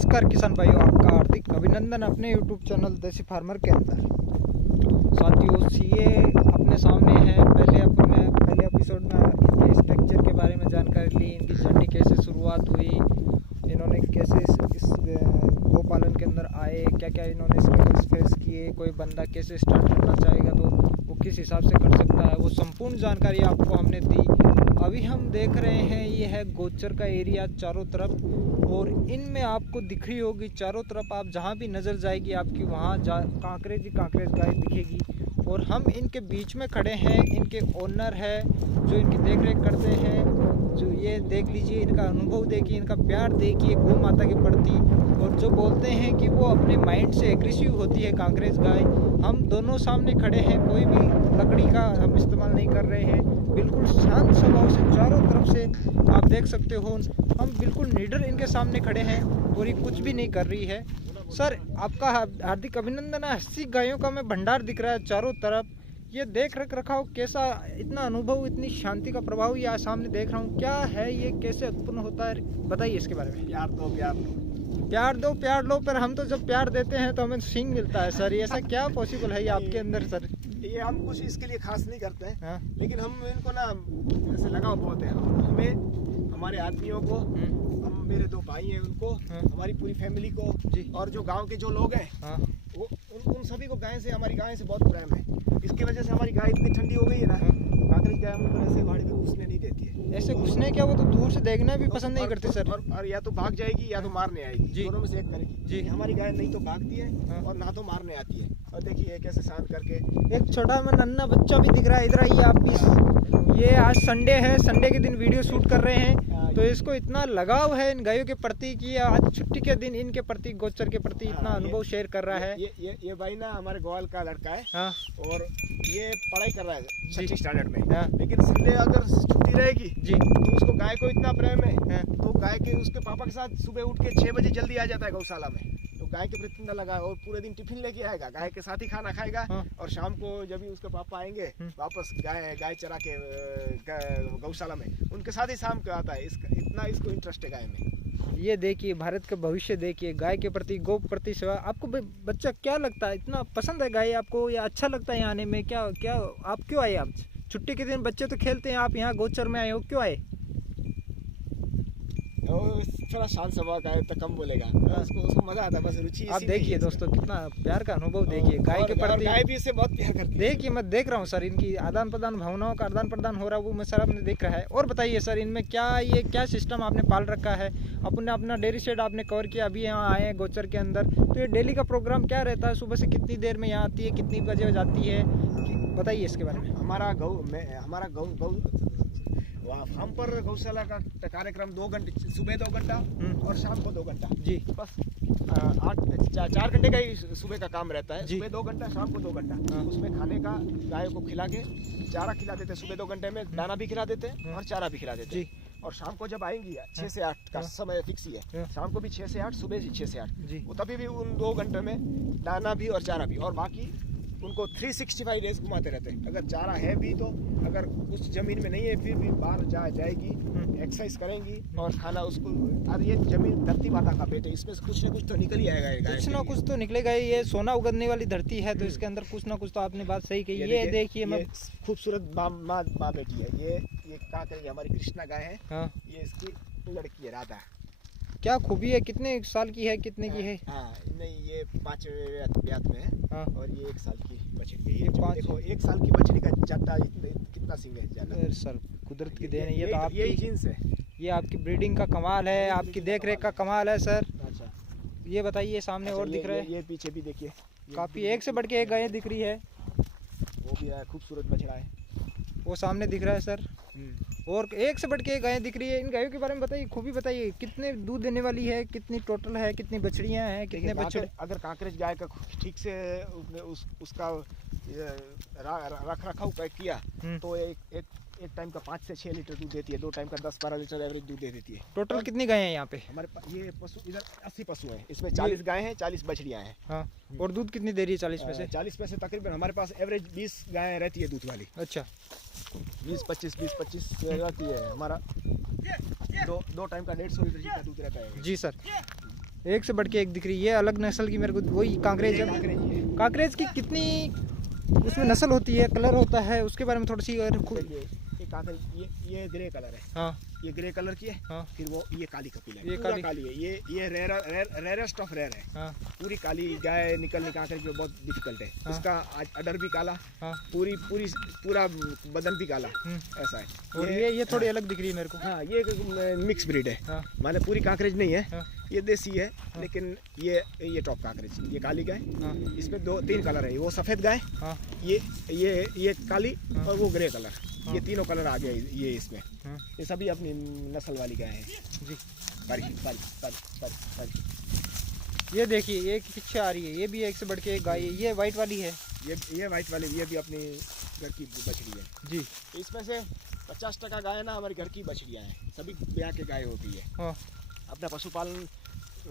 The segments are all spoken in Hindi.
नमस्कार किसान भाइयों, आपका हार्दिक अभिनंदन अपने YouTube चैनल देसी फार्मर के अंदर। साथियों, सीए अपने सामने है। पहले एपिसोड में इनके स्ट्रक्चर के बारे में जानकारी ली, इनकी जर्नी कैसे शुरुआत हुई, इन्होंने कैसे इस गोपालन के अंदर आए, क्या क्या इन्होंने स्ट्रगल्स फेस किए, कोई बंदा कैसे स्टार्ट करना चाहेगा तो वो किस हिसाब से कर सकता है, वो संपूर्ण जानकारी आपको हमने दी। अभी हम देख रहे हैं ये है गोचर का एरिया चारों तरफ, और इनमें आपको दिख रही होगी चारों तरफ, आप जहाँ भी नज़र जाएगी आपकी वहाँ कांकरेज गाय दिखेगी। और हम इनके बीच में खड़े हैं, इनके ओनर है जो इनकी देख रेख करते हैं। जो ये देख लीजिए, इनका अनुभव देखिए, इनका प्यार देखिए गौ माता के प्रति। और जो बोलते हैं कि वो अपने माइंड से एग्रेसिव होती है कांकरेज गाय। हम दोनों सामने खड़े हैं, कोई भी लकड़ी का हम इस्तेमाल नहीं कर रहे हैं, बिल्कुल शांत स्वभाव से चारों तरफ से आप देख सकते हो। हम बिल्कुल निडर इनके सामने खड़े हैं और ये कुछ भी नहीं कर रही है। सर, आपका हार्दिक अभिनंदन है। 80 गायों का मैं भंडार दिख रहा है चारों तरफ। ये देख रखाव कैसा, इतना अनुभव, इतनी शांति का प्रभाव ये सामने देख रहा हूँ, क्या है ये, कैसे उत्पन्न होता है, बताइए इसके बारे में। प्यार दो प्यार लो, पर हम तो जब प्यार देते हैं तो हमें सींग मिलता है सर। ये ऐसा क्या पॉसिबल है ये आपके अंदर सर? ये हम कुछ इसके लिए खास नहीं करते हैं। हाँ? लेकिन हम इनको ना ऐसे लगाव बहुत है। हमें, हमारे आदमियों को, हम मेरे 2 भाई हैं उनको, हमारी पूरी फैमिली को जी, और जो गांव के जो लोग हैं, वो उन सभी को गाय से, हमारी गाय से बहुत प्रेम है। इसकी वजह से हमारी गाय इतनी ठंडी हो गई है ना, कांकरेज गाय हमको ऐसे गाड़ी में घुसने नहीं देती है। ऐसे घुसने क्या, वो तो दूर से देखना भी पसंद नहीं करती सर। और या तो भाग जाएगी या तो मारने आएगी, दोनों में से एक करेगी जी। हमारी गाय नहीं तो भागती है और ना तो मारने आती है। और देखिए कैसे शांत करके, एक छोटा में नन्हा बच्चा भी दिख रहा है, इधर आइए आप भी। ये आज संडे है, संडे के दिन वीडियो शूट कर रहे हैं, तो इसको इतना लगाव है इन गायों के प्रति कि आज छुट्टी के दिन इनके प्रति, गोचर के प्रति इतना अनुभव शेयर कर रहा है। ये भाई ना हमारे ग्वाल का लड़का है। हाँ। और ये पढ़ाई कर रहा है 6ठी स्टैंडर्ड में। हाँ। लेकिन संडे अगर छुट्टी रहेगी जी, तो उसको गाय को इतना प्रेम है। हाँ। तो गाय के उसके पापा के साथ सुबह उठ के 6 बजे जल्दी आ जाता है गौशाला में। तो गाय के प्रति इतना लगा, और पूरे दिन टिफिन लेके आएगा, गाय के साथ ही खाना खाएगा। हाँ। और शाम को जब भी उसके पापा आएंगे वापस गाय चरा के गौशाला में, उनके साथ ही शाम को आता है। इतना इसको इंटरेस्ट है गाय में। ये देखिए, भारत का भविष्य देखिए, गाय के प्रति, गौ प्रति सेवा। आपको बच्चा क्या लगता है, इतना पसंद है गाय आपको, या अच्छा लगता है यहाँ आने में? क्या क्या आप क्यों आए? आप छुट्टी के दिन बच्चे तो खेलते हैं, आप यहाँ गोचर में आए हो, क्यों आए? थोड़ा शांत स्वभाव का है तो कम बोलेगा, उसको मजा आता है, बस रुचि। आप देखिए दोस्तों, कितना प्यार का अनुभव देखिए गाय के प्रति। गाय भी इससे बहुत प्यार करती है। देखिए, मैं देख रहा हूँ सर, इनकी आदान प्रदान, भावनाओं का आदान प्रदान हो रहा है, वो मैं सर आपने देख रहा है। और बताइए सर, इनमें ये क्या सिस्टम आपने पाल रखा है? अपना डेयरी शेड आपने कवर किया, अभी यहाँ आए हैं गोचर के अंदर, तो ये डेली का प्रोग्राम क्या रहता है? सुबह से कितनी देर में यहाँ आती है, कितनी बजे जाती है, बताइए इसके बारे में। हमारा फार्म पर गौशाला का कार्यक्रम 2 घंटे, सुबह 2 घंटा और शाम को 2 घंटा जी। बस 4 घंटे का ही सुबह का काम रहता है। सुबह 2 घंटा, शाम को 2 घंटा। उसमें खाने का गाय को खिला के चारा खिला देते हैं। सुबह 2 घंटे में दाना भी खिला देते हैं और चारा भी खिला देते हैं। और शाम को जब आएंगी 6 से 8 का समय फिक्स ही है। शाम को भी 6 से 8, सुबह भी 6 से 8। वो तभी भी उन 2 घंटे में दाना भी और चारा भी, और बाकी उनको 365 डेज घुमाते रहते हैं। अगर चारा है भी तो, अगर कुछ जमीन में नहीं है फिर भी बाहर जाएगी, एक्सरसाइज करेंगी और खाना उसको। और ये जमीन धरती माता का पेट है, इसमें से कुछ ना कुछ तो निकल ही आएगा। कुछ ना कुछ तो निकलेगा। ये सोना उगलने वाली धरती है, तो इसके अंदर कुछ ना कुछ तो, आपने बात सही कही। ये देखिए, मैं खूबसूरत माँ बेटी है। ये क्या करेंगे, हमारी कृष्णा गाय है। हाँ। ये इसकी लड़की है राधा। क्या खूबी है, कितने साल की है, कितने की है? हाँ, नहीं, ये 5वें ब्यात में है। हाँ। और ये 1 साल की बछड़ी है। ये देखो 1 साल की बछड़ी का जट्टा कितना सिंग है जाना। सर, कुदरत की देन है ये तो। आपकी यही जीन्स है, ये आपकी ब्रीडिंग का कमाल है, आपकी देख रेख का कमाल है सर। अच्छा, ये बताइए, सामने और दिख रहा है? ये पीछे भी देखिए, काफी एक से बढ़ के एक गायें दिख रही है। वो भी है, खूबसूरत बछड़ा है। वो सामने दिख रहा है सर, और एक से बढ़ के एक गायें दिख रही है। इन गायों के बारे में बताइए, खूबी बताइए, कितने दूध देने वाली है, कितनी टोटल है, कितनी बछड़ियां हैं, कितने बछड़े? अगर कांकरेज गाय का ठीक से उसका रख रखाव किया तो एक टाइम का 5 से 6 लीटर दूध देती है। 2 टाइम का 10-12 लीटर एवरेज दूध दे देती है। टोटल कितनी गायें हैं यहाँ पे? हमारे पास ये पशु इधर 80 पशु हैं, इसमें 40 गायें हैं, 40 बछड़ियाँ हैं। हाँ। और दूध कितनी दे रही है 40 में से? 40 में से तकरीबन हमारे पास एवरेज 20 गायें रहती है दूध वाली। अच्छा, 20-25 रहती है। हमारा दो टाइम का 150 लीटर का दूध रहता है। जी सर। एक से बढ़ के एक दिख रही है। ये अलग नस्ल की मेरे को वही कांकरेज है। कांकरेज की कितनी उसमें नस्ल होती है, कलर होता है, उसके बारे में थोड़ी सी ये ग्रे कलर है। हाँ, ये ग्रे कलर की है। हाँ, फिर वो ये काली कपिल है, ये पूरा काली है। ये रेयरेस्ट ऑफ रेयर है। हाँ, पूरी काली गाय निकलने का जो बहुत डिफिकल्ट है। हाँ, इसका अडर भी काला, हाँ, पूरा बदन भी काला, ऐसा है। और ये थोड़ी अलग दिख रही है मेरे को। हाँ, ये मिक्स ब्रीड है। हाँ, माने पूरी कांकरेज नहीं है। हाँ, ये देसी है। लेकिन ये टॉप कांकरेज, ये काली गाय। हाँ, इसमें 2-3 कलर है। वो सफेद गाय, हाँ, ये काली, हाँ, और वो ग्रे कलर। हाँ, ये तीनों कलर आ गए ये इसमें। हाँ, ये सभी अपनी नस्ल वाली गाय है जी। सारी। ये देखिए, एक पीछे आ रही है, ये भी एक से बढ़ के एक गाय है। ये वाइट वाली है। ये वाइट वाली, ये भी अपनी घर की बछड़ी है जी। इसमें से 50% गाय ना हमारे घर की बछड़ियाँ हैं। सभी ब्याह के गाय होती है। हाँ, अपना पशुपालन,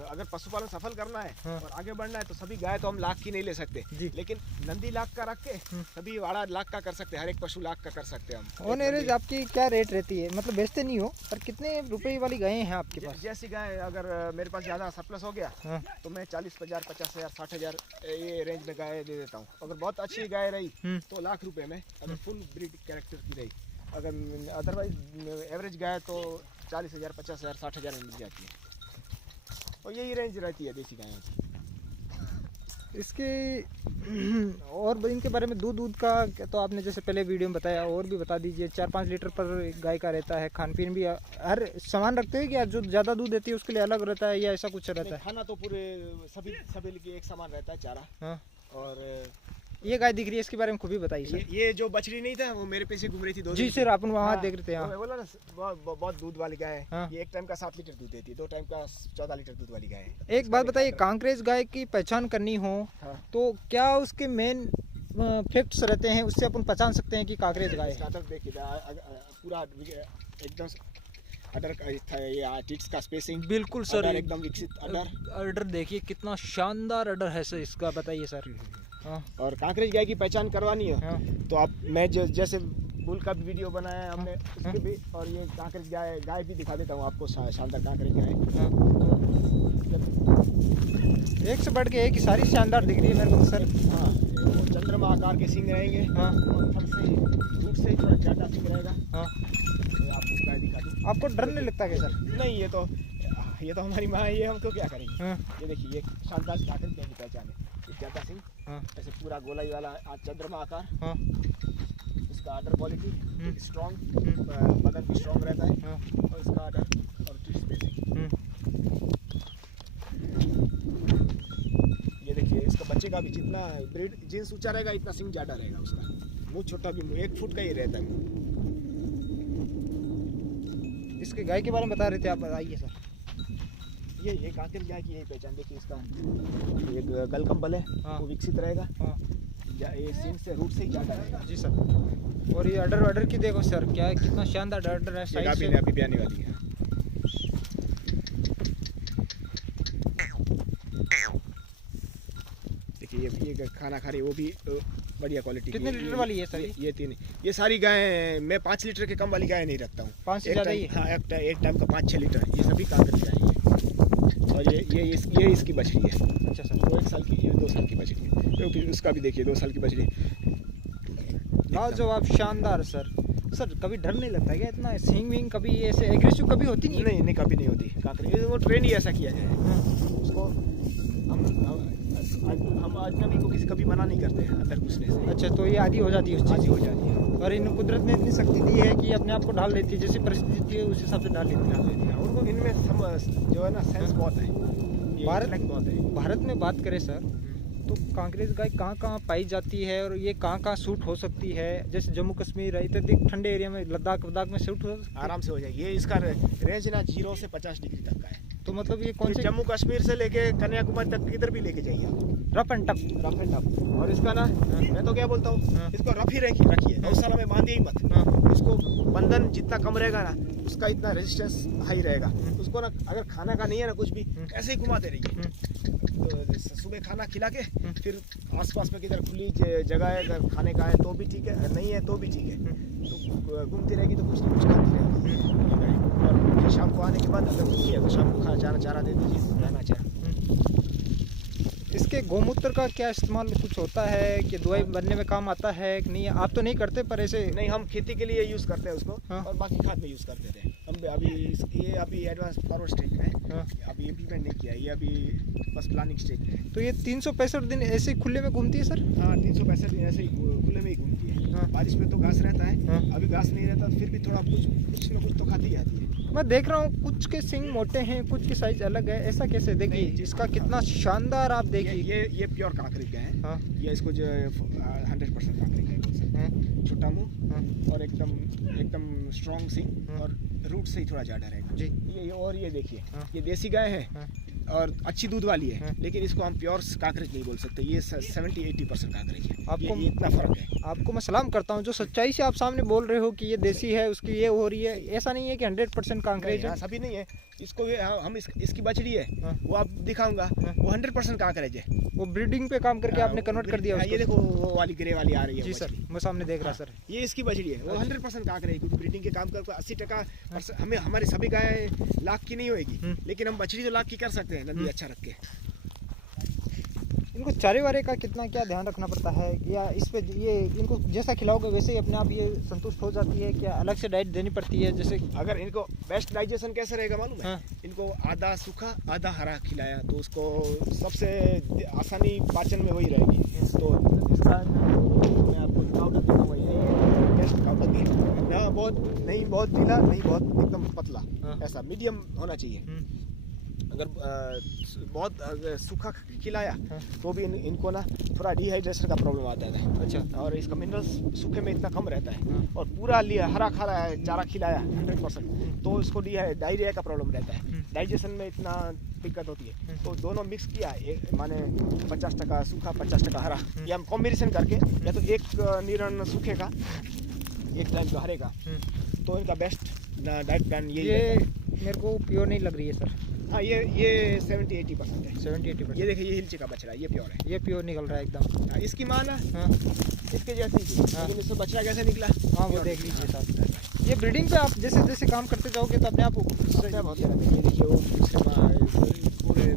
अगर पशुपालन सफल करना है, हाँ, और आगे बढ़ना है, तो सभी गाय तो हम लाख की नहीं ले सकते। लेकिन नंदी लाख का रख के सभी वाड़ा लाख का कर सकते हैं। हर एक पशु लाख का कर सकते हैं हम। ऑन एवरेज आपकी क्या रेट रहती है? मतलब बेचते नहीं हो, पर कितने रुपए वाली गायें हैं आपके पास? जैसी गाय अगर मेरे पास ज़्यादा सरप्लस हो गया, हाँ, तो मैं 40,000, 50,000, 60,000 ये रेंज में गाय दे देता हूँ। अगर बहुत अच्छी गाय रही तो लाख रुपए में, अगर फुल ब्रीड कैरेक्टर की रही। अगर अदरवाइज एवरेज गाय तो 40,000, 50,000, 60,000 में मिल जाती है। और यही रेंज रहती है देसी गायों की। इसके और इनके बारे में दूध का तो आपने जैसे पहले वीडियो में बताया, और भी बता दीजिए। 4-5 लीटर पर गाय का रहता है। खान पीन भी हर सामान रखते हैं क्या? जो ज़्यादा दूध देती है उसके लिए अलग रहता है या ऐसा कुछ रहता है? खाना तो पूरे सभी के एक समान रहता है, चारा। हाँ। और ये गाय दिख रही है, इसके बारे में खूब ही बताइए सर। ये जो बछड़ी नहीं था, वो मेरे पीछे घूम रही थी 2 दिन जी सर, अपन वहाँ देख रहे थे। हाँ, बोला ना, बहुत दूध वाली गाय है। हाँ। ये एक टाइम का 7 लीटर दूध देती है, 2 टाइम का 14 लीटर दूध वाली गाय है। एक बात बताइए, कांकरेज गाय की पहचान करनी हो तो क्या उसके मेन फैक्ट्स रहते हैं, उससे अपन पहचान सकते हैं कि कांकरेज गाय है? देखिए, पूरा एकदम अडर ये टिट्स का स्पेसिंग बिल्कुल सर, एकदम विकसित अडर देखिए कितना शानदार अडर है सर इसका, बताइए सर। हाँ। और कांकरेज गाय की पहचान करवानी है। हाँ। तो आप जैसे बुल का भी वीडियो बनाया है हमने, उसके भी, और ये कांकरेज गाय भी दिखा देता हूँ आपको। शानदार कांकरेज गाय। हाँ। एक से बढ़ के एक ही सारी शानदार दिख रही है मेरे को सर। हाँ, वो चंद्रमा आकार के सींग रहेंगे। हाँ। और थन से रूट से थोड़ा ज़्यादा सींग रहेगा। हाँ। तो आपको गाय दिखा दूँ। आपको डर नहीं लगता क्या सर? नहीं, ये तो हमारी माँ है, ये हम तो क्या करेंगे। हाँ। ये देखिए, ये शानदार कांकरेज गाय की पहचान है। ज़्यादा सिंह, हाँ, ऐसे पूरा गोलाई वाला चंद्रमा आकार। हाँ। इसका आर्डर क्वालिटी स्ट्रॉन्ग, बदन भी स्ट्रॉन्ग रहता है। हाँ। और इसका आर्डर और स्पेसिंग। ये देखिए, इसका बच्चे का भी जितना ब्रीड जीन्स ऊंचा रहेगा, इतना सिंह ज़्यादा रहेगा उसका। मुँह छोटा भी, 1 फुट का ही रहता है मुँह। इसके गाय के बारे में बता रहे थे आप, बताइए सर। ये कांकरेज गाय की यही पहचान। देखिए, इसका एक गलकंबल है। हाँ। वो विकसित रहेगा। हाँ। ये सींग से रूट से ही ज़्यादा रहेगा। जी सर। और ये अडर की देखो सर, क्या कितना शानदार अडर है। साइड से अभी भी आने वाली है। देखिए, ये खाना खा रही है, वो भी बढ़िया क्वालिटी। कितने लीटर वाली है सर? ये 3। ये सारी गाय मैं 5 लीटर के कम वाली गाय नहीं रखता हूँ। 5 से ज़्यादा ही? हाँ, एक टाइम का 5-6 लीटर। ये सभी कांकरेज गाय है। और ये इसकी बछड़ी है। अच्छा सर। वो 1 साल की, ये 2 साल की बछड़ी है। उसका भी देखिए, 2 साल की बछड़ी। लाजवाब, शानदार सर। सर कभी डर नहीं लगता क्या? इतना सींग विंग कभी ऐसे एग्रेसिव कभी होती नहीं? नहीं, कभी नहीं होती कांकरेज। वो ट्रेन ही ऐसा किया जाए। उसको हम अजनबी को किसी कभी मना नहीं करते हैं अंदर घुसने से। अच्छा, तो ये आदी हो जाती है उस चीज़? हो जाती है। और इन कुदरत ने इतनी शक्ति दी है कि अपने आप को ढाल लेती है, जैसी परिस्थिति है उस हिसाब से ढाल लेती है। उनको इनमें जो है ना, सेंस बहुत है। भारत में बात करें सर, तो कांकरेज गाय कहाँ पाई जाती है और ये कहाँ सूट हो सकती है? जैसे जम्मू कश्मीर है, इतने ठंडे एरिया में, लद्दाख में सूट हो आराम से हो जाएगी। ये इसका रेंज ना 0 से 50 डिग्री तक का है। तो मतलब ये कौन से? जम्मू कश्मीर से लेके कन्याकुमारी तक किधर भी लेके जाइए आप। Rough and tough. और इसका ना, मैं तो क्या बोलता हूँ, इसको रफ ही रखिए, गौशाला में बांधिए ही मत। उसको बंधन जितना कम रहेगा ना, उसका इतना रेजिस्टेंस हाई रहेगा। उसको ना, अगर खाना का नहीं है ना कुछ भी, ऐसे ही घुमाते रहिए। तो सुबह खाना खिला के फिर आसपास में किधर खुली जगह है, अगर खाने का है तो भी ठीक है, नहीं है तो भी ठीक है। तो घूमती रहेगी तो कुछ ना कुछ खाती रहेगी। और शाम को आने के बाद अगर भूखी है तो शाम को चारा दे दीजिए, रहना चाहे। इसके गौमूत्र का क्या इस्तेमाल कुछ होता है कि दवाई बनने में काम आता है कि नहीं? आप तो नहीं करते पर ऐसे? नहीं, हम खेती के लिए यूज़ करते हैं उसको। हाँ। और बाकी खाद में यूज़ करते थे हम। ये अभी एडवांस फॉरवर्ड स्टेज में है। हाँ। अभी इम्प्लीमेंट नहीं किया, ये अभी बस प्लानिंग स्टेज में है। तो ये 365 दिन ऐसे ही खुले में घूमती है सर? हाँ, 365 दिन ऐसे ही खुले में ही घूमती है। हाँ। बारिश में तो घास रहता है। हाँ। अभी घास नहीं रहता, फिर भी थोड़ा कुछ ना कुछ तो खाती जाती है। मैं देख रहा हूँ कुछ के सिंग मोटे हैं, कुछ की साइज अलग है, ऐसा कैसे? देखिए नहीं, इसका कितना शानदार, आप देखिए। ये प्योर कांकरेज का है। हाँ। ये इसको जो 100% कांकरेज का बोल सकते हैं। छोटा मुंह हाँ। और एकदम स्ट्रॉन्ग सिंग हाँ। और रूट से ही थोड़ा ज़्यादा रहेगा जी। ये देखिए। हाँ। ये देसी गाय है। हाँ। और अच्छी दूध वाली है। हाँ। लेकिन इसको हम प्योर कांकरेज नहीं बोल सकते। ये 70-80% कांकरेज है। आपको ये इतना फ़र्क है। आपको मैं सलाम करता हूँ जो सच्चाई से आप सामने बोल रहे हो कि ये देसी है, उसकी ये हो रही है। ऐसा नहीं है कि 100% कांकरेज है। सभी नहीं है। इसको हम इसकी बछड़ी है। हाँ। वो आप दिखाऊंगा। हाँ। वो 100% कांकरेज है। वो ब्रीडिंग पे काम करके आपने कन्वर्ट कर दिया हाँ, उसको? ये देखो वो वाली ग्रे वाली आ रही है। जी वो सर, मछली। मैं सामने देख रहा हाँ, सर। ये इसकी बछड़ी है। वो 100% कांकरेज है, क्योंकि ब्रीडिंग के काम कर 80% हमें हमारी सभी गाय लाख की नहीं होगी। लेकिन हम बछड़ी तो लाख की कर सकते हैं, नंदी अच्छा रख के। इनको चारे वारे का कितना क्या ध्यान रखना पड़ता है, या इस पे ये इनको जैसा खिलाओगे वैसे ही अपने आप ये संतुष्ट हो जाती है, क्या अलग से डाइट देनी पड़ती है? जैसे अगर इनको बेस्ट डाइजेशन कैसे रहेगा मालूम है? हाँ। इनको आधा सूखा आधा हरा खिलाया तो उसको सबसे आसानी पाचन में वही रहेगी। तो इसका मैं आपको पाउडर देता हूँ, ये बेस्ट पाउडर है ना। नहीं बहुत ढीला, नहीं बहुत एकदम पतला। हाँ। ऐसा मीडियम होना चाहिए। अगर बहुत सूखा खिलाया तो भी इनको ना थोड़ा डिहाइड्रेशन का प्रॉब्लम आता है। अच्छा। और इसका मिनरल्स सूखे में इतना कम रहता है। और पूरा लिया हरा खा रहा है, चारा खिलाया 100%, तो इसको डायरिया का प्रॉब्लम रहता है। डाइजेशन में इतना दिक्कत होती है। तो दोनों मिक्स किया, माने 50% सूखा 50% हरा, ये हम कॉम्बिनेशन करके, या तो एक निरन सूखे का एक टाइम का हरे का, तो इनका बेस्ट डाइट प्लान ये मेरे को प्योर नहीं लग रही है सर। हाँ, ये 70-80% है। 70-80%? ये देखिए, ये हिलचे का बछड़ा है, ये प्योर है। ये प्योर निकल रहा है एकदम। हाँ, इसकी माँ ना हाँ। इसके जैसी थी। हाँ। लेकिन इससे बछड़ा कैसे निकला? हाँ, वो देख लीजिए साहब। ये ब्रीडिंग पे आप जैसे जैसे काम करते जाओगे तो अपने आप होते रहते हैं। ये देखिए, वो पूरे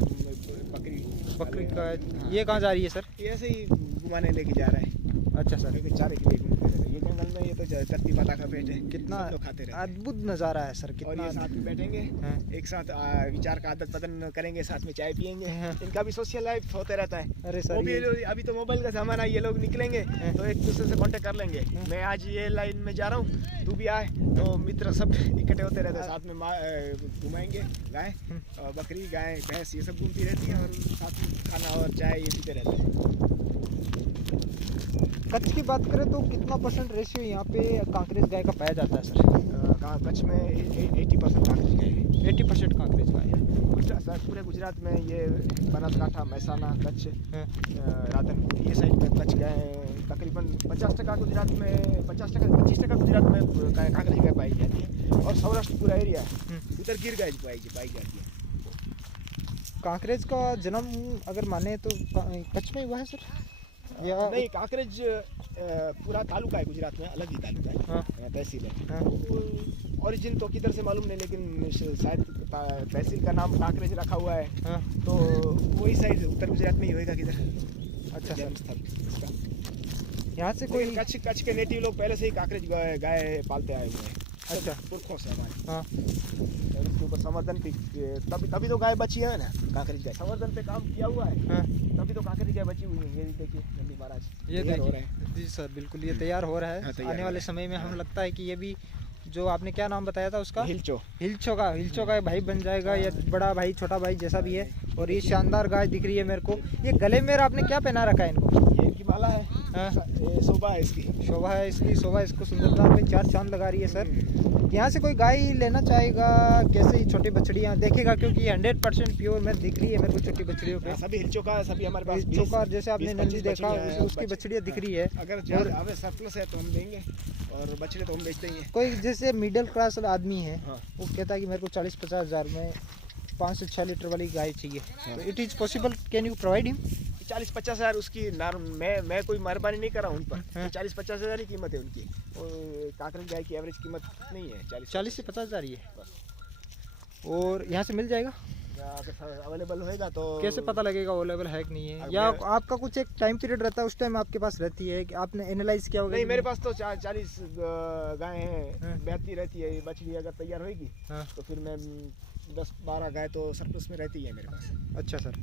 बकरी का ये कहाँ जा रही है सर? ये ऐसे ही घुमाने लेके जा रहा है। अच्छा सर। लेकिन चारे के लिए घूमते रहते हैं। ये जंगल में, ये तो धरती माता का पेट है। कितना सब लोग खाते रहते हैं। अद्भुत नज़ारा है सर, और कितना। ये साथ में बैठेंगे। हाँ। एक साथ विचार का आदत बदन करेंगे, साथ में चाय पियेंगे। हाँ। इनका भी सोशल लाइफ होते रहता है। अरे सर, वो भी अभी तो मोबाइल का ज़माना है, ये लोग निकलेंगे तो एक दूसरे से कांटेक्ट कर लेंगे। मैं आज ये लाइन में जा रहा हूँ, तू भी आए, तो मित्र सब इकट्ठे होते रहते हैं। साथ में घुमाएंगे गाय, बकरी, गाय, भैंस, ये सब घूमती रहती है। और साथ में खाना और चाय ये पीते रहते हैं। कच्छ की बात करें तो कितना % रेशियो यहाँ पे कांकरेज गाय का पाया जाता है सर? कच्छ में 80% कांकरेज गाय है। 80% कांकरेज गाय है। गुजरात सर, पूरे गुजरात में ये बनासकांठा, महसाना, कच्छ, हाँ। राधनपुर, ये साइड में कच्छ गाय तकरीबन 50% गुजरात में, 25% गुजरात में कांकरेज गाय पाई जाती है। और सौराष्ट्र पूरा एरिया है, उधर गिर गाय पाई जाती है। कांकरेज का जन्म अगर माने तो कच्छ में हुआ है सर, या नहीं? कांकरेज पूरा तालुका है गुजरात में, अलग ही तालुका है। हाँ। तहसील है। हाँ। ओरिजिन तो किधर से मालूम नहीं, लेकिन शायद तहसील का नाम कांकरेज रखा हुआ है। हाँ। तो वही साइड उत्तर गुजरात में ही होएगा किधर। अच्छा सर। जन्मस्थल इसका। यहाँ से कोई कच्छ के नेटिव लोग पहले से ही कांकरेज गाय पालते आए हुए हैं। अच्छा। पुरखों से हमारे। हाँ। और इसके ऊपर संवर्धन भी, तभी तो गाय बची है ना। कांकरेज गाय संवर्धन पे काम किया हुआ है। हाँ। तभी तो कांकरेज गाय बची हुई है। ये देखिए नंदी महाराज, ये तैयार हो रहे देखिए। हैं। जी सर, बिल्कुल ये तैयार हो रहा है। हाँ, तैयार आने हो वाले रहा है। समय में हम हाँ। लगता है कि ये भी, जो आपने क्या नाम बताया था उसका? हिलचो। हिलचो का भाई बन जाएगा, या बड़ा भाई छोटा भाई जैसा भी है। और ये शानदार गाय दिख रही है मेरे को। ये गले में आपने क्या पहना रखा है इनको? ये इनकी माला है। हाँ। ये शोभा है इसकी। शोभा है इसकी, शोभा इसको सुंदरता में 4 चांद लगा रही है सर। यहाँ से कोई गाय लेना चाहेगा, कैसे ही छोटी बछड़ियाँ देखेगा, क्योंकि ये 100% प्योर में दिख रही है मेरे को छोटी बछड़ियों पे। सभी हिलचो का, सभी हमारे पास हिलचो का, जैसे आपने 20-25 नंदी देखा बछड़ियाँ हैं। उसकी बछड़ियाँ दिख रही है। अगर हमें सरप्लस है तो हम देंगे, और बछड़े तो हम बेचते ही हैं। कोई जैसे मिडिल क्लास आदमी है, हाँ। वो कहता है कि मेरे को 40-50 हज़ार में 5 से 6 लीटर वाली गाय चाहिए, तो it is possible, can you provide him? 40-50 हज़ार उसकी मैं कोई मेहरबानी नहीं कर रहा हूँ उन पर। हाँ। 40-50 हज़ार ही कीमत है उनकी। कांकरेज गाय की एवरेज कीमत नहीं है 40 से 50 हज़ार ही है। बस। और यहाँ से मिल जाएगा? अगर अवेलेबल होएगा तो कैसे पता लगेगा अवेलेबल है कि नहीं है, या आपका कुछ एक टाइम पीरियड रहता है उस टाइम आपके पास रहती है कि आपने एनालाइज किया होगा? नहीं, मेरे पास तो 40 गाय हैं, बैठती रहती है। बछड़ी अगर तैयार होएगी तो फिर मैं 10-12 गाय तो सरप्लस में रहती है मेरे पास। अच्छा सर,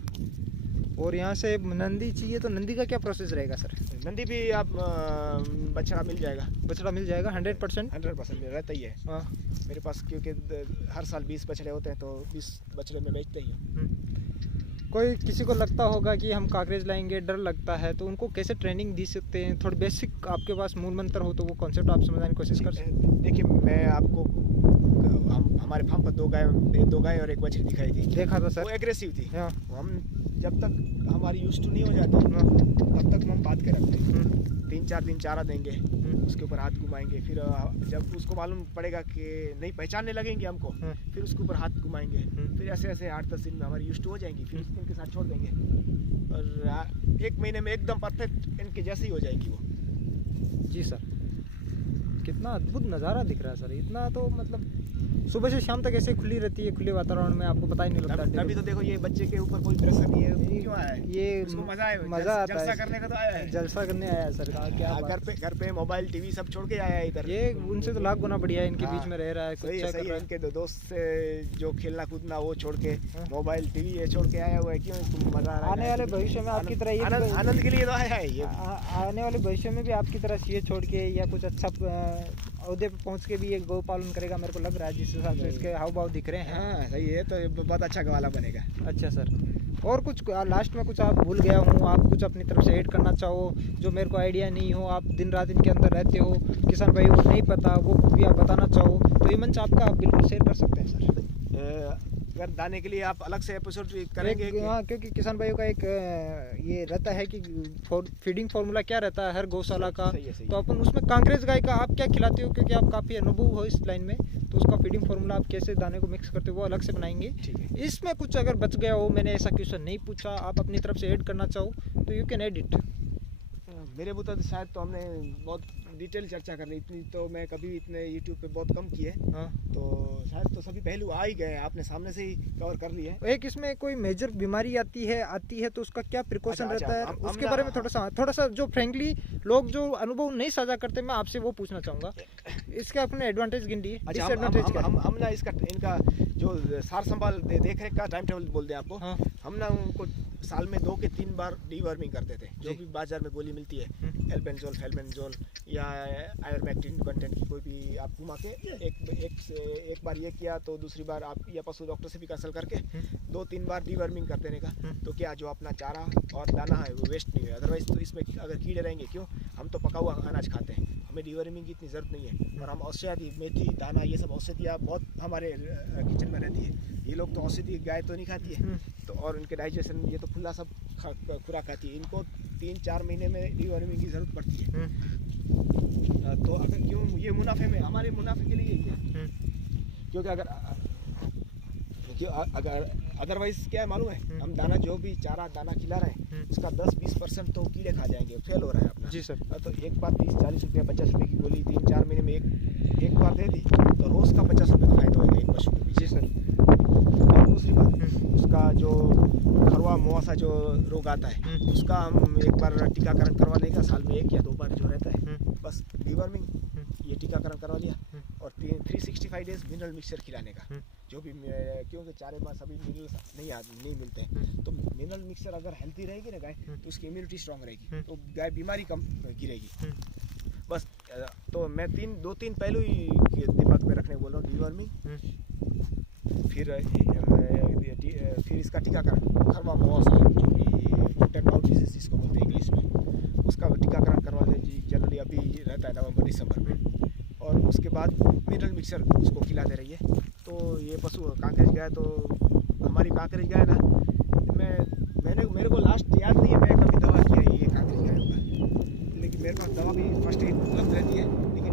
और यहाँ से नंदी चाहिए तो नंदी का क्या प्रोसेस रहेगा सर? नंदी भी आप बछड़ा मिल जाएगा। बछड़ा मिल जाएगा 100%? 100% रहता ही है हाँ मेरे पास, क्योंकि हर साल 20 बछड़े होते हैं तो 20 बछड़े में बेचते ही हूँ। कोई किसी को लगता होगा कि हम काकरेज लाएंगे, डर लगता है, तो उनको कैसे ट्रेनिंग दी सकते हैं? थोड़ी बेसिक आपके पास मूल मंत्र हो तो वो कॉन्सेप्ट आप समझाने की कोशिश कर सकते हैं। देखिए, मैं आपको हमारे फार्म पर दो गाय और एक बछड़ी दिखाई थी, देखा था सर, वो एग्रेसिव थी। हाँ। हम जब तक हमारी यूज टू नहीं हो जाती तब तक हम बात के रखते हैं। 3-4 दिन चारा देंगे, उसके ऊपर हाथ घुमाएंगे, फिर जब उसको मालूम पड़ेगा कि नहीं पहचानने लगेंगे हमको, फिर उसके ऊपर हाथ घुमाएंगे, फिर ऐसे ऐसे 8-10 दिन में हमारी यूज टू हो जाएंगी, फिर उनके साथ छोड़ देंगे और 1 महीने में एकदम परफेक्ट इनके जैसे ही हो जाएगी वो। जी सर, कितना अद्भुत नज़ारा दिख रहा है सर। इतना तो मतलब सुबह से शाम तक ऐसे खुली रहती है, खुले वातावरण में, आपको पता ही नहीं लगता। अभी तो देखो, ये बच्चे के ऊपर कोई प्रेशर नहीं है, क्यों आया है? ये उसको मजा आता है, जलसा करने का तो आया है। जलसा करने आया है सर, क्या घर पे मोबाइल टीवी सब छोड़ के आया है इधर। ये उनसे तो लाख गुना बढ़िया है, इनके बीच में रह रहा है, सही है। इनके दोस्त से जो खेलना कूदना वो छोड़ के मोबाइल टीवी ये छोड़ के आया हुआ है। क्यों मजा आ रहा है? आने वाले भविष्य में आपकी तरह ये आनंद के लिए तो आया है ये। आने वाले भविष्य में भी आपकी तरह ये छोड़ के या कुछ अच्छा औहदे पे पहुंच के भी ये गौ पालन करेगा, मेरे को लग रहा है, जिस हिसाब से इसके हाव भाव दिख रहे हैं। हाँ सही है, तो बहुत अच्छा गवाला बनेगा। अच्छा सर, और कुछ लास्ट में कुछ आप भूल गया हूँ, आप कुछ अपनी तरफ से ऐड करना चाहो जो मेरे को आइडिया नहीं हो, आप दिन रात इनके अंदर रहते हो, किसान भाई को नहीं पता, वो भी आप बताना चाहो तो ये मंच आपका, आप बिल्कुल शेयर कर सकते हैं सर। अगर दाने के लिए आप अलग से एपिसोड करेंगे? हाँ, क्योंकि किसान भाइयों का एक ये रहता है कि फीडिंग फार्मूला क्या रहता है हर गौशाला का, तो अपन उसमें कांकरेज गाय का आप क्या खिलाते हो, क्योंकि आप काफ़ी अनुभव हो इस लाइन में, तो उसका फीडिंग फार्मूला आप कैसे दाने को मिक्स करते हो वो अलग से बनाएंगे। इसमें कुछ अगर बच गया हो, मैंने ऐसा क्वेश्चन नहीं पूछा, आप अपनी तरफ से ऐड करना चाहो तो यू कैन एडिट। मेरे मुताबिक तो शायद तो हमने बहुत डिटेल चर्चा कर ली, इतनी तो मैं कभी इतने यूट्यूब पे बहुत कम की है। हाँ। तो शायद तो सभी पहलू आ ही गए, आपने सामने से ही कवर कर लिए। एक इसमें कोई मेजर बीमारी आती है तो उसका क्या प्रिकॉशन रहता है, उसके बारे में थोड़ा सा जो फ्रेंकली लोग जो अनुभव नहीं साझा करते, मैं आपसे वो पूछना चाहूँगा। इसके अपने एडवांटेज गिन दिए, डिसएडवांटेज क्या? हम ना इनका जो सार संभाल देख रेख का टाइम टेबल बोल दें आपको। हाँ। हम ना उनको साल में 2 के 3 बार डीवर्मिंग करते थे, जो भी बाजार में गोली मिलती है, एल्बेंजोल, फेल्बेंजोल या आयरमैक्टिन कंटेंट की, कोई भी आप घुमा के एक बार ये किया तो दूसरी बार आप या पशु डॉक्टर से भी कंसल्ट करके 2-3 बार डीवर्मिंग कर देने का। तो क्या जो अपना चारा और दाना है वो वेस्ट नहीं है। अदरवाइज तो इसमें अगर कीड़े रहेंगे, क्यों, हम तो पका हुआ अनाज खाते हैं, हमें डीवर्मिंग की इतनी ज़रूरत नहीं है। और हम औषधि, मेथी, दाना, ये सब औषधियाँ बहुत हमारे किचन में रहती है। ये लोग तो औषधि गाय तो नहीं खाती है, तो और इनके डाइजेशन ये तो खुला सब खुराक खाती है, इनको 3-4 महीने में डीवर्मिंग की ज़रूरत पड़ती है। तो अगर क्यों ये मुनाफे में, हमारे मुनाफे के लिए ही है, क्योंकि अगर अदरवाइज क्या है मालूम है, हम दाना जो भी चारा दाना खिला रहे हैं उसका 10-20% तो कीड़े खा जाएंगे, फेल हो रहा है अपना। जी सर। तो एक बार 30-40 रुपये 50 रुपये की गोली 3-4 महीने में एक बार दे दी तो रोज़ का 50 रुपये का फायदा होगा एक पशु के पीछे। सर, और दूसरी बात, उसका जो खरवा मुआसा जो रोग आता है उसका हम एक बार टीकाकरण करवाने का, साल में 1 या 2 बार जो रहता है, बस डीवर्मिंग ये टीकाकरण करवा लिया, और 365 डेज मिनरल मिक्सचर खिलाने का, जो भी, क्योंकि चारे में सभी मिनरल्स नहीं मिलते हैं, तो मिनरल मिक्सचर अगर हेल्थी रहेगी ना गाय तो उसकी इम्यूनिटी स्ट्रांग रहेगी, तो गाय बीमारी कम गिरेगी। बस, तो मैं 2-3 पहलू ही दिमाग में रखने बोल रहा हूँ, डीवर्मिंग, फिर इसका टीकाकरण, खरवा मुआसा जो भी कॉन्टैक्ट आउट डिजीज जिसको बोलते हैं इंग्लिश में, उसका टीकाकरण करवा दें जी, जनरली अभी रहता है नवंबर-दिसंबर में, और उसके बाद मिनरल मिक्सचर उसको खिलाते रहिए। तो ये पशु कांकरेज गाय, तो हमारी कांकरेज गाय ना, मेरे को लास्ट याद नहीं है मैं कभी दवा किया है ये कांकरेज गायों का, लेकिन मेरे पास दवा भी फर्स्ट एड उपलब्ध रहती है, लेकिन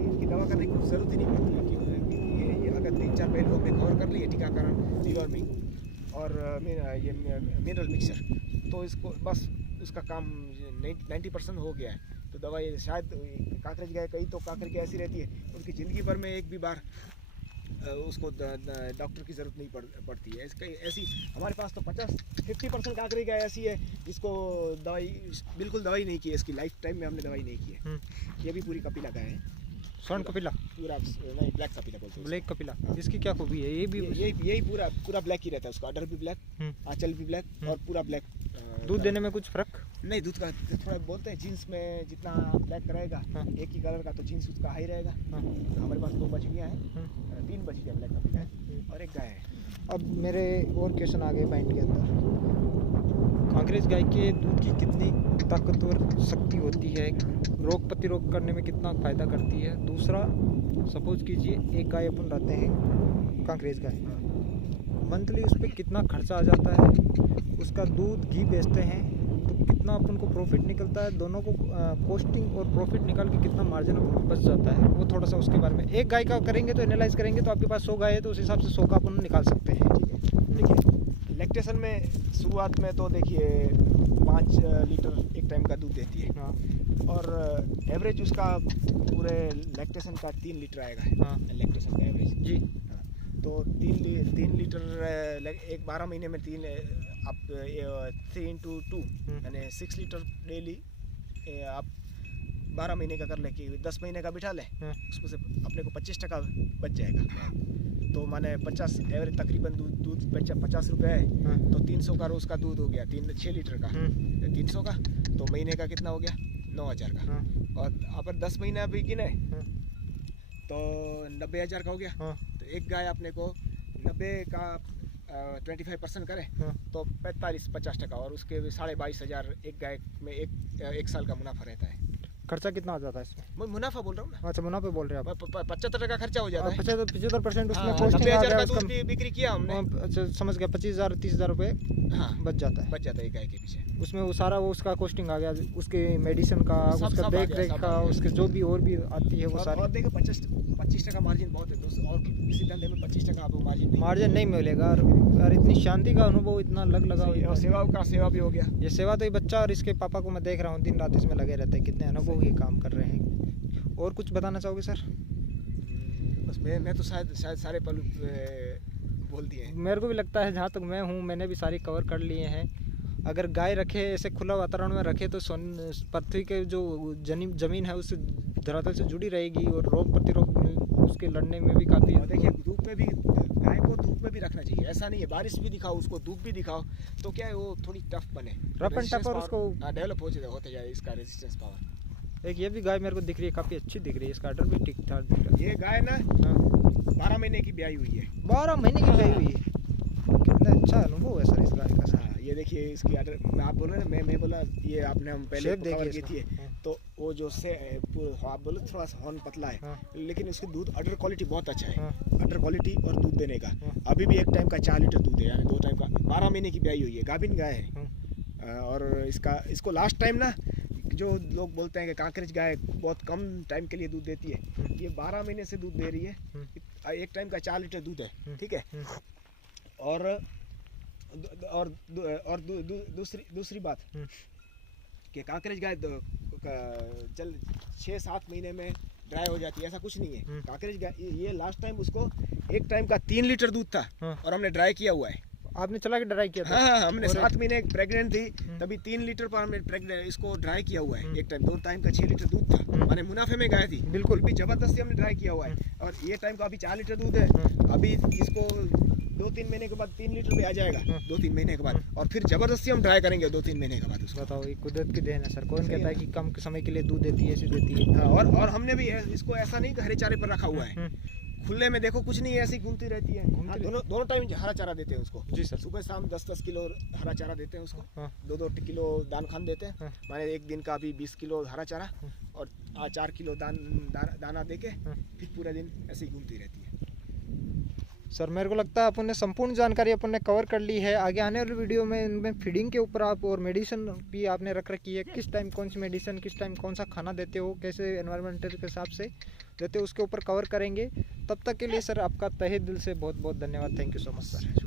इनकी दवा करने की ज़रूरत ही नहीं पड़ती है, क्योंकि ये अगर 3-4 पहलू हमने कवर कर लिए, टीकाकरण, डीवर्मिंग और ये मिनरल मिक्सचर, तो इसको बस उसका काम 90% हो गया है। तो दवा ये शायद कांकरेज गाय, कई तो कांकरेज की ऐसी रहती है उनकी ज़िंदगी भर में एक भी बार उसको डॉक्टर की ज़रूरत नहीं पड़ती है। इसका ऐसी हमारे पास तो 50% काकरी गाय ऐसी है जिसको बिल्कुल दवाई नहीं की है। इसकी लाइफ टाइम में हमने दवाई नहीं की है। ये भी पूरी कपिला गाय है। स्वर्ण कपिला पूरा नहीं, ब्लैक कपिला बोलते हैं। ब्लैक कपिला। इसकी क्या खूबी है? ये भी यही पूरा ब्लैक ही रहता है। उसका अडर भी ब्लैक, आंचल भी ब्लैक और पूरा ब्लैक। दूध देने में कुछ फर्क नहीं, दूध का थोड़ा बोलते हैं जीन्स में जितना ब्लैक रहेगा एक ही कलर का तो जीन्स उसका हाई रहेगा। हमारे पास 2 बछड़ियाँ हैं, 3 बछड़ियाँ ब्लैक कपिला है और एक गाय है। अब मेरे और क्वेश्चन आ गए माइंड के अंदर। कांकरेज गाय के दूध की कितनी ताकतवर शक्ति होती है, रोग प्रतिरोध करने में कितना फ़ायदा करती है? दूसरा, सपोज कीजिए एक गाय अपन रहते हैं कांकरेज गाय, मंथली उस पर कितना खर्चा आ जाता है, उसका दूध घी बेचते हैं तो कितना अपन को प्रॉफिट निकलता है, दोनों को कॉस्टिंग और प्रॉफिट निकाल के कितना मार्जिन अपन को बच जाता है, वो थोड़ा सा उसके बारे में। एक गाय का करेंगे तो एनालाइज करेंगे तो आपके पास 100 गाय है तो उस हिसाब से 100 का अपन निकाल सकते हैं। ठीक है। लैक्टेशन में शुरुआत में तो देखिए 5 लीटर एक टाइम का दूध देती है। हाँ। और एवरेज उसका पूरे लैक्टेशन का 3 लीटर आएगा। हाँ। लैक्टेशन का एवरेज जी। तो 3 लीटर एक 12 महीने में 3 आप 3 into 2 यानी 6 लीटर डेली आप 12 महीने का कर लें कि 10 महीने का बिठा लें, उसमें से अपने को 25% बच जाएगा। तो माने 50 एवरेज तकरीबन दूध 50 रुपये है तो 300 का रोज़ का दूध हो गया, 6 लीटर का 300 का, तो महीने का कितना हो गया 9000 का। और अगर 10 महीना भी गिने तो 90,000 का हो गया। तो एक गाय अपने को 90 का 25% करें तो 45-50% और उसके 22,500 एक गाय में एक साल का मुनाफा रहता है। खर्चा कितना आ जाता है इसमें? मैं मुनाफा बोल रहा हूँ ना। अच्छा, मुनाफा बोल रहे हैं आप। 75% खर्चा हो जाता है। 75% उसमें हाँ, कॉस्टिंग आ 90,000 गया का उसका। दूध भी बिक्री किया हमने। अच्छा, समझ गया। 25,000-30,000 रुपये बच जाता है। बच जाता है गाय के पीछे। उसमें वो सारा वो उसका कॉस्टिंग आ गया, उसके मेडिसिन का, उसका देख रेख का, उसके जो भी और भी आती है वो सारी। और देखो 25% मार्जिन बहुत है दोस्तों, और किसी धंधे में 25% आपको मार्जिन नहीं मिलेगा। और इतनी शांति का अनुभव इतना लगा और सेवा भी हो गया। ये सेवा तो ये बच्चा और इसके पापा को मैं देख रहा हूँ दिन रात इसमें लगे रहते हैं, कितने अनुभव ये काम कर रहे हैं। और कुछ बताना चाहोगे सर? बस मैं तो शायद सारे पल बोल दिए हैं। मेरे को भी लगता है, जहाँ तक मैं हूँ मैंने भी सारी कवर कर लिए हैं। अगर गाय रखे ऐसे खुला वातावरण में रखे तो पृथ्वी के जो जमीन है उस धरातल से जुड़ी रहेगी और रोग प्रतिरोध उसके लड़ने में भी काफ़ी। देखिए धूप में भी गाय को धूप में भी रखना चाहिए। ऐसा नहीं है बारिश भी दिखाओ उसको, धूप भी दिखाओ तो क्या है वो थोड़ी टफ बने, रफ एंड टफ और उसको डेवलप होते जाए इसका रेजिस्टेंस पावर। एक ये भी गाय मेरे को दिख रही है, काफ़ी अच्छी दिख रही है, इसका ऑर्डर भी ठीक ठाक दिख रहा है। ये गाय ना 12 महीने की ब्याई हुई है। 12 महीने की ब्याई हुई है, कितना अच्छा अनुभव है सर इस गाय का। हाँ, ये देखिए इसकी ऑर्डर आप बोल रहे हैं, मैं बोला ये आपने हम पहले कवर की थी तो वो जो से आप बोले थोड़ा सा हॉर्न पतला है लेकिन उसकी दूध अडर क्वालिटी बहुत अच्छा है। अडर क्वालिटी और दूध देने का अभी भी एक टाइम का 4 लीटर दूध है, यानी 2 टाइम का। 12 महीने की ब्याई हुई है, गाभिन गाय है। और इसको लास्ट टाइम ना जो लोग बोलते हैं कि कांकरेज गाय बहुत कम टाइम के लिए दूध देती है, ये 12 महीने से दूध दे रही है। एक टाइम का 4 लीटर दूध है, ठीक है। और दूसरी बात कि कांकरेज गाय चल 6-7 महीने में ड्राई हो जाती है, ऐसा कुछ नहीं है। कांकरेज गाय ये लास्ट टाइम उसको एक टाइम का 3 लीटर दूध था और हमने ड्राई किया हुआ है। आपने चला के ड्राई किया था? हाँ, हमने 7 महीने प्रेग्नेंट थी तभी 3 लीटर पर हमने इसको ड्राई किया हुआ है। एक टाइम 2 टाइम का 6 लीटर दूध था, माने मुनाफे में गाय थी बिल्कुल भी जबरदस्ती हमने ड्राई किया हुआ है। और ये टाइम का अभी 4 लीटर दूध है, अभी इसको 2-3 महीने के बाद 3 लीटर पे आ जाएगा। 2-3 महीने के बाद और फिर जबरदस्ती हम ड्राई करेंगे 2-3 महीने के बाद उसको। बताओ, ये कुदरत की देन है सर। कौन कहता है कि कम समय के लिए दूध देती है, ऐसी देती है। और हमने भी इसको ऐसा नहीं हरे चारे पर रखा हुआ है, खुले में देखो कुछ नहीं है, ऐसी घूमती रहती है। दोनों टाइम हरा चारा देते हैं उसको। जी सर, सुबह शाम 10-10 किलो हरा चारा देते हैं उसको। 2-2 किलो दान खान देते हैं, माने एक दिन का अभी 20 किलो हरा चारा और 4 किलो दाना दे के फिर पूरा दिन ऐसे ही घूमती रहती है। सर मेरे को लगता है अपन ने संपूर्ण जानकारी अपन ने कवर कर ली है। आगे आने वाली वीडियो में इनमें फीडिंग के ऊपर आप और मेडिसिन भी आपने रख रखी है, किस टाइम कौन सी मेडिसिन, किस टाइम कौन सा खाना देते हो, कैसे एनवायरमेंटल के हिसाब से देते हो, उसके ऊपर कवर करेंगे। तब तक के लिए सर आपका तहे दिल से बहुत बहुत धन्यवाद। Thank you so much sir.